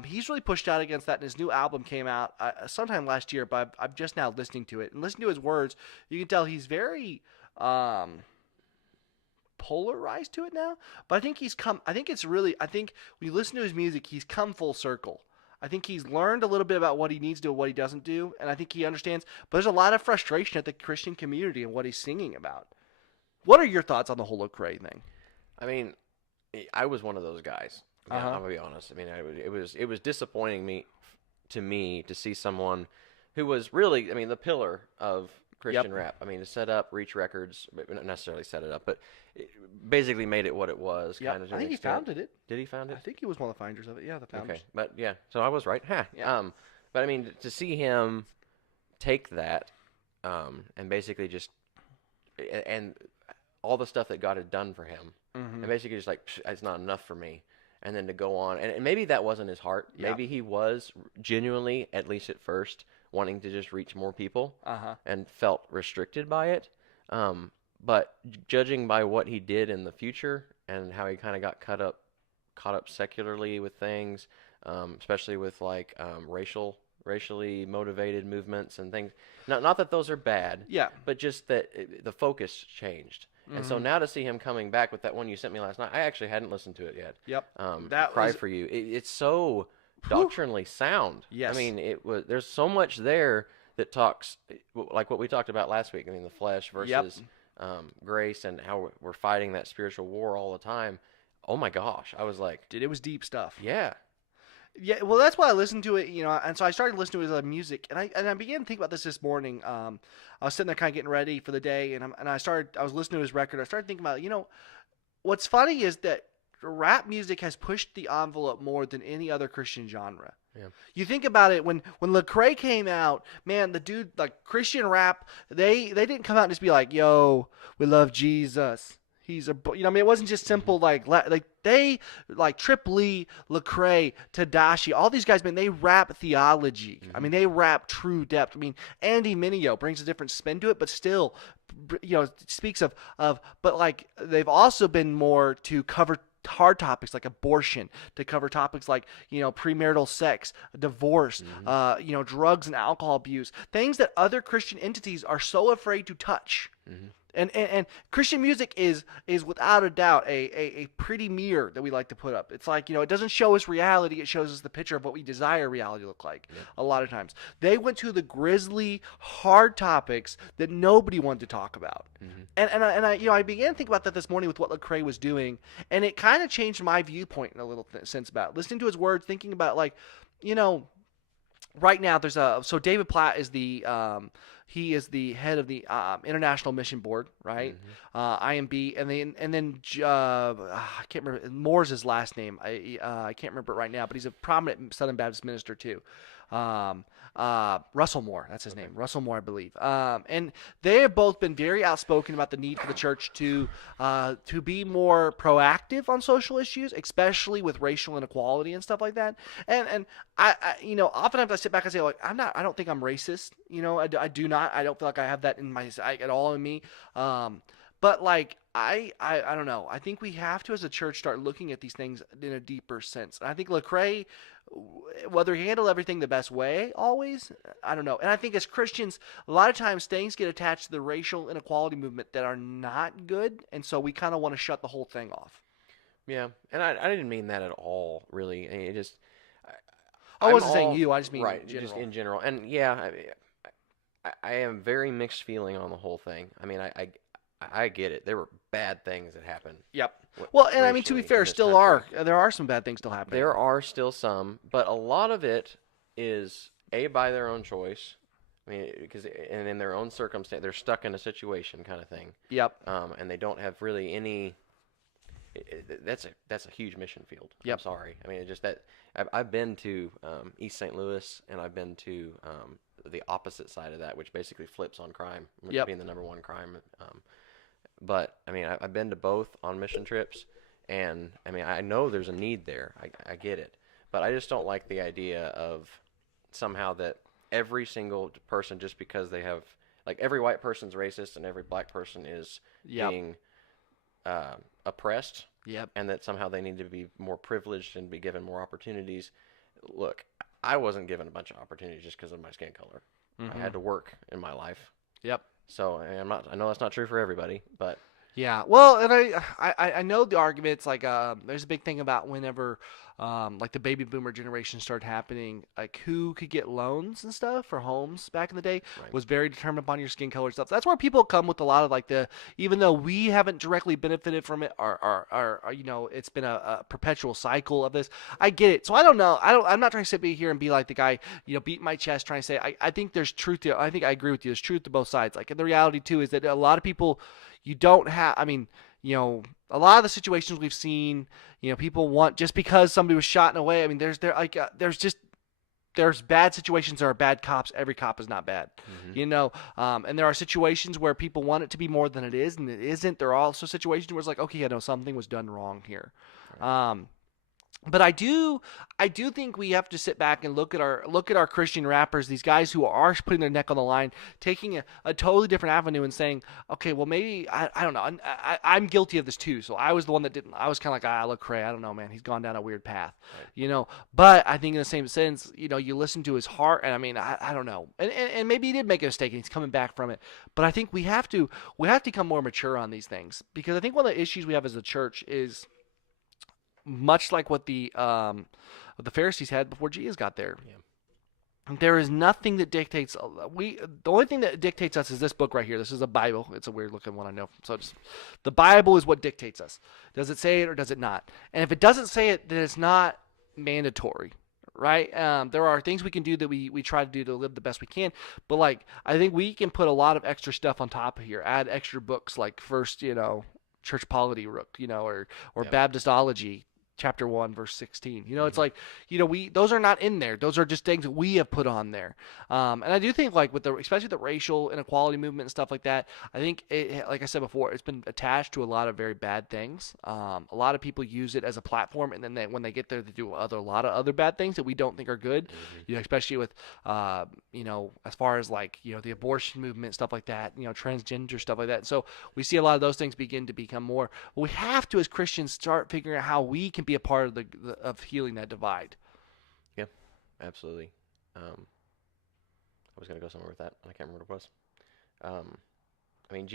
He's really pushed out against that, and his new album came out sometime last year, but I'm just now listening to it. And listening to his words, you can tell he's very polarized to it now. But I think when you listen to his music, he's come full circle. I think he's learned a little bit about what he needs to do and what he doesn't do, and I think he understands. But there's a lot of frustration at the Christian community and what he's singing about. What are your thoughts on the whole Lecrae thing? I mean, I was one of those guys. Yeah, I'm gonna be honest. I mean, it was disappointing to me to see someone who was really, I mean, the pillar of Christian rap. I mean, to set up Reach Records, but not necessarily set it up, but it basically made it what it was. Yeah, kind of. I think he founded it. Did he found it? I think he was one of the founders of it. Yeah, the founders. Okay, but yeah, so I was right. Yeah. But I mean, to see him take that, and basically just, and all the stuff that God had done for him, and basically just like, it's not enough for me. And then to go on, and maybe that wasn't his heart. Yeah. Maybe he was genuinely, at least at first, wanting to just reach more people, and felt restricted by it. But judging by what he did in the future and how he kind of got caught up secularly with things, especially with like racially motivated movements and things. Not that those are bad, but just that the focus changed. And so now to see him coming back with that one you sent me last night, I actually hadn't listened to it yet. Yep. Cry for You. It's so doctrinally sound. Yes. I mean, there's so much there that talks like what we talked about last week. I mean, the flesh versus grace and how we're fighting that spiritual war all the time. Oh my gosh, I was like, dude, it was deep stuff. Yeah. Yeah, well, that's why I listened to it, and so I started listening to his music, and I began to think about this morning. I was sitting there kind of getting ready for the day, and I was listening to his record. I started thinking about, what's funny is that rap music has pushed the envelope more than any other Christian genre. Yeah. You think about it, when Lecrae came out, man, the dude, like, Christian rap, they didn't come out and just be like, yo, we love Jesus. He's a, you know, I mean, it wasn't just simple, like they, like Trip Lee, Lecrae, Tadashi, all these guys, man, they rap theology. I mean, they rap true depth. I mean, Andy Mineo brings a different spin to it, but still, you know, speaks of, but like, they've also been more to cover hard topics like abortion, to cover topics like, you know, premarital sex, divorce, you know, drugs and alcohol abuse, things that other Christian entities are so afraid to touch. And Christian music is without a doubt a pretty mirror that we like to put up. It's like, you know, it doesn't show us reality, it shows us the picture of what we desire reality to look like. A lot of times they went to the grisly, hard topics that nobody wanted to talk about. And I you know, I began to think about that this morning with what Lecrae was doing, and it kind of changed my viewpoint in a little sense about it. Listening to his words, thinking about, like, you know, right now there's so David Platt is the he is the head of the International Mission Board, right? IMB, and then I can't remember, Moore's his last name. I can't remember it right now, but he's a prominent Southern Baptist minister too. Russell Moore, that's his name, Russell Moore, I believe. And they have both been very outspoken about the need for the church to be more proactive on social issues, especially with racial inequality and stuff like that. And I you know, oftentimes I sit back and say, like, I don't think I'm racist. You know, I do not. I don't feel like I have that in my at all in me. But like, I don't know. I think we have to, as a church, start looking at these things in a deeper sense. And I think Lecrae, whether he handled everything the best way always, I don't know. And I think as Christians, a lot of times things get attached to the racial inequality movement that are not good, and so we kind of want to shut the whole thing off. Yeah, and I didn't mean that at all, really. I mean, it just... I wasn't saying you, I just mean right, in general. Just in general. And yeah, I am very mixed feeling on the whole thing. I mean, I get it. There were bad things that happened. Yep. Well, and I mean, to be fair, there are some bad things still happening. There are still some, but a lot of it is by their own choice. I mean, because and in their own circumstance, they're stuck in a situation, kind of thing. Yep. And they don't have really any. That's a huge mission field. Yep. I'm sorry. I mean, just that I've been to East St. Louis, and I've been to the opposite side of that, which basically flips on crime, being the number one crime. But I mean, I've been to both on mission trips, and I mean, I know there's a need there. I get it, but I just don't like the idea of somehow that every single person, just because they have, like, every white person's racist and every black person is being oppressed, and that somehow they need to be more privileged and be given more opportunities. Look, I wasn't given a bunch of opportunities just because of my skin color. I had to work in my life. Yep. So I know that's not true for everybody, but yeah. Well, and I know the arguments, like, there's a big thing about whenever like the baby boomer generation started happening, like who could get loans and stuff for homes back in the day was very determined upon your skin color stuff. So that's where people come with a lot of, like, even though we haven't directly benefited from it, or you know, it's been a perpetual cycle of this. I get it. So I don't know. I'm not trying to sit here and be like the guy, you know, beat my chest trying to say I think there's truth to. I think I agree with you. There's truth to both sides. Like, and the reality too is that a lot of people, you don't have. I mean, you know, a lot of the situations we've seen, you know, people want, just because somebody was shot in a way. I mean, there's bad situations. There are bad cops. Every cop is not bad, you know. And there are situations where people want it to be more than it is, and it isn't. There are also situations where it's like, okay, I know something was done wrong here. But I do think we have to sit back and look at our Christian rappers, these guys who are putting their neck on the line, taking a totally different avenue and saying, okay, well, maybe I don't know. I'm guilty of this too. So I was the one that didn't. I was kind of like, Lecrae, I don't know, man. He's gone down a weird path, you know. But I think in the same sense, you know, you listen to his heart, and I mean, I don't know, and maybe he did make a mistake and he's coming back from it. But I think we have to become more mature on these things, because I think one of the issues we have as a church is, much like what the Pharisees had before Jesus got there. Yeah. There is nothing that dictates. The only thing that dictates us is this book right here. This is a Bible. It's a weird looking one, I know. So the Bible is what dictates us. Does it say it or does it not? And if it doesn't say it, then it's not mandatory, right? There are things we can do that we try to do to live the best we can. But, like, I think we can put a lot of extra stuff on top of here. Add extra books, like, first, you know, church polity rook, or Yep. Baptistology chapter 1 verse 16. It's like, we those are not in there. Those are just things that we have put on there. And I do think, like, with especially the racial inequality movement and stuff like that, I think like I said before, it's been attached to a lot of very bad things. A lot of people use it as a platform, and then when they get there, they do a lot of other bad things that we don't think are good. Especially with as far as, like, the abortion movement, stuff like that, transgender stuff like that. So we see a lot of those things begin to become more. But we have to, as Christians, start figuring out how we can be a part of of healing that divide. Yeah, absolutely. I was gonna go somewhere with that, and I can't remember what it was. I mean,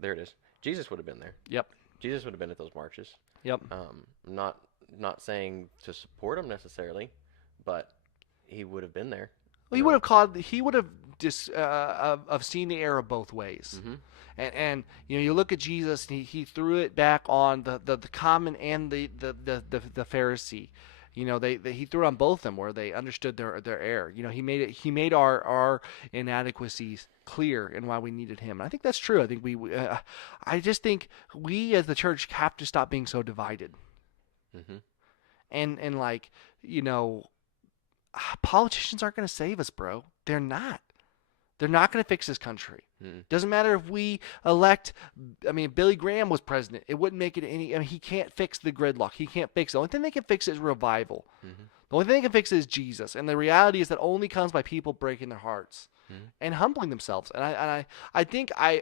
there it is. Jesus would have been there. Yep. Jesus would have been at those marches. Yep. Not saying to support him necessarily, but he would have been there. Well, he would have of seen the error both ways. And you look at Jesus, and he threw it back on the common and the Pharisee. He threw it on both of them, where they understood their error. He made our inadequacies clear and why we needed him. And I think that's true. I think I just think we as the church have to stop being so divided. And like, politicians aren't going to save us, bro. They're not. They're not going to fix this country. Doesn't matter if we elect. I mean, Billy Graham was president. It wouldn't make it any. I mean, he can't fix the gridlock. He can't fix it. The only thing they can fix is revival. The only thing they can fix is Jesus. And the reality is that only comes by people breaking their hearts and humbling themselves. And I think I'm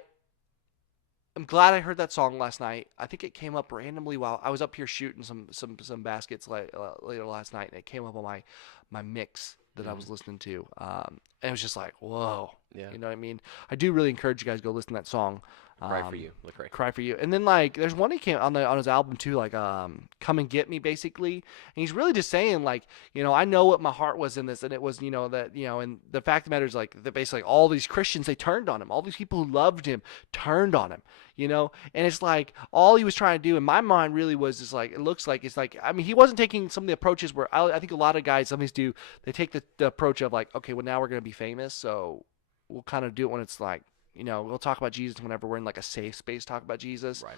glad I heard that song last night. I think it came up randomly while I was up here shooting some baskets later last night, and it came up on my mix that I was listening to. And it was just like, whoa. Yeah. You know what I mean? I do really encourage you guys to go listen to that song. Cry for you, Lecrae. Cry for you. And then, like, there's one he came on his album too, like Come and Get Me, basically. And he's really just saying, like, I know what my heart was in this, and it was, that, and the fact of the matter is, like, that basically all these Christians, they turned on him. All these people who loved him turned on him, and it's like all he was trying to do in my mind really was just like, it looks like it's like, I mean, he wasn't taking some of the approaches where I think a lot of guys, some of these do, they take the approach of like, okay, well, now we're going to be famous, so we'll kind of do it when it's like, we'll talk about Jesus whenever we're in like a safe space, talk about Jesus. Right.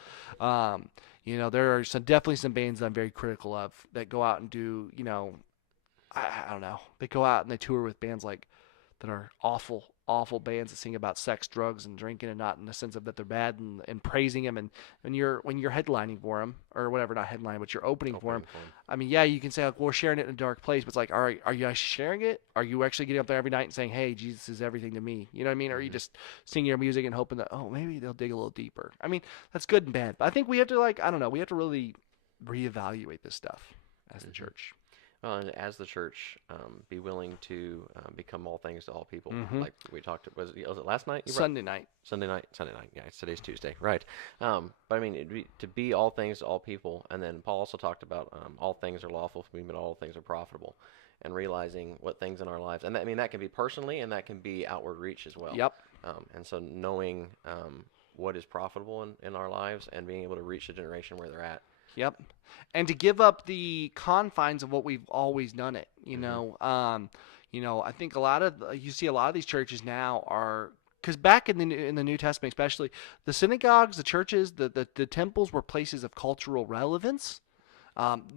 There are definitely some bands that I'm very critical of that go out and do, I don't know. They go out and they tour with bands like that are awful bands that sing about sex, drugs, and drinking, and not in the sense of that they're bad, and praising them. And when you're headlining for them, or whatever, not headlining, but you're opening for them. I mean, yeah, you can say, like, we're sharing it in a dark place, but it's like, all right, are you actually sharing it? Are you actually getting up there every night and saying, hey, Jesus is everything to me? You know what I mean? Or are you just singing your music and hoping that, oh, maybe they'll dig a little deeper? I mean, that's good and bad. But I think we have to, like, I don't know, we have to really reevaluate this stuff as the church. And as the church, be willing to become all things to all people. Like we talked, was it last night? Sunday night. Sunday night. Yeah, today's Tuesday, right? But I mean, to be all things to all people. And then Paul also talked about all things are lawful for me, but all things are profitable. And realizing what things in our lives, and that can be personally, and that can be outward reach as well. Yep. And so knowing what is profitable in our lives, and being able to reach the generation where they're at. Yep. And to give up the confines of what we've always done it, I think you see a lot of these churches now are, because back in the New Testament, especially the synagogues, the churches, the temples were places of cultural relevance.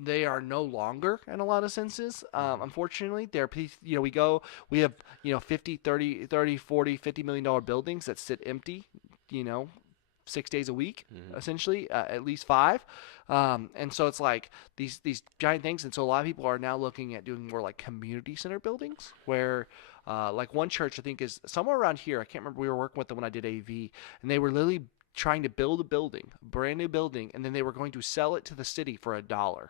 They are no longer in a lot of senses. Unfortunately, we have 50, 30, 40, $50 million buildings that sit empty, 6 days a week, essentially, at least 5. And so it's like these giant things. And so a lot of people are now looking at doing more like community center buildings where, like one church I think is somewhere around here. I can't remember. We were working with them when I did AV, and they were literally trying to build a brand new building, and then they were going to sell it to the city for $1.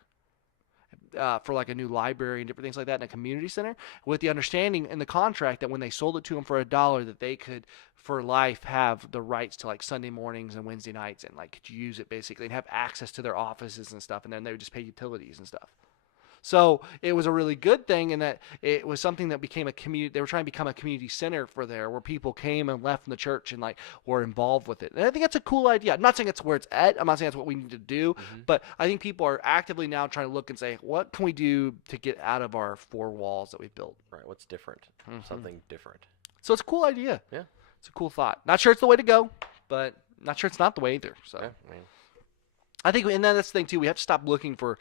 For like a new library and different things like that in a community center, with the understanding in the contract that when they sold it to them for $1, that they could for life have the rights to like Sunday mornings and Wednesday nights, and like could use it basically and have access to their offices and stuff, and then they would just pay utilities and stuff. So it was a really good thing in that it was something that became a community. They were trying to become a community center for there, where people came and left from the church and like were involved with it. And I think that's a cool idea. I'm not saying that's where it's at. I'm not saying that's what we need to do, but I think people are actively now trying to look and say, what can we do to get out of our 4 walls that we've built? Right. What's different? Something different. So it's a cool idea. Yeah. It's a cool thought. Not sure it's the way to go, but Not sure it's not the way either. So Yeah, I mean, I think, and that's the thing too. We have to stop looking for,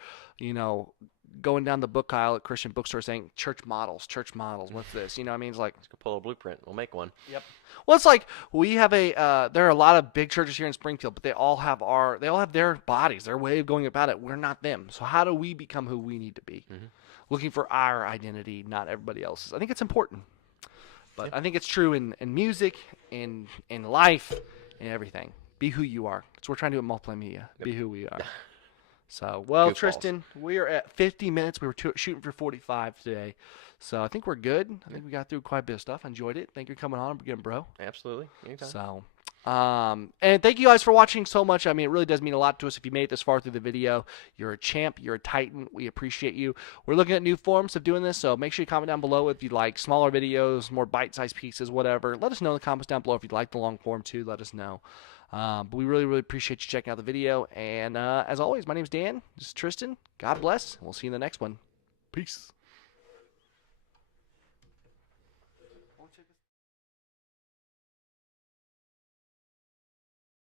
going down the book aisle at Christian bookstores saying church models. What's this? I mean, it's like, let's go pull a blueprint. We'll make one. yep. Well, it's like we have there are a lot of big churches here in Springfield, but they all have their bodies, their way of going about it. We're not them. So how do we become who we need to be? Mm-hmm. Looking for our identity, not everybody else's. I think it's important. But Yeah. I think it's true in music, in life, in everything. Be who you are. That's what we're trying to do at Multimedia. Yep. Be who we are. So, well, Tristan, we are at 50 minutes. We were shooting for 45 today. So I think we're good. I think we got through quite a bit of stuff. I enjoyed it. Thank you for coming on again, bro. Absolutely. Anytime. So, and thank you guys for watching so much. I mean, it really does mean a lot to us if you made it this far through the video. You're a champ. You're a titan. We appreciate you. We're looking at new forms of doing this, so make sure you comment down below if you'd like smaller videos, more bite-sized pieces, whatever. Let us know in the comments down below if you'd like the long form too. Let us know. But we really, really appreciate you checking out the video. And as always, my name's Dan. This is Tristan. God bless. We'll see you in the next one. Peace.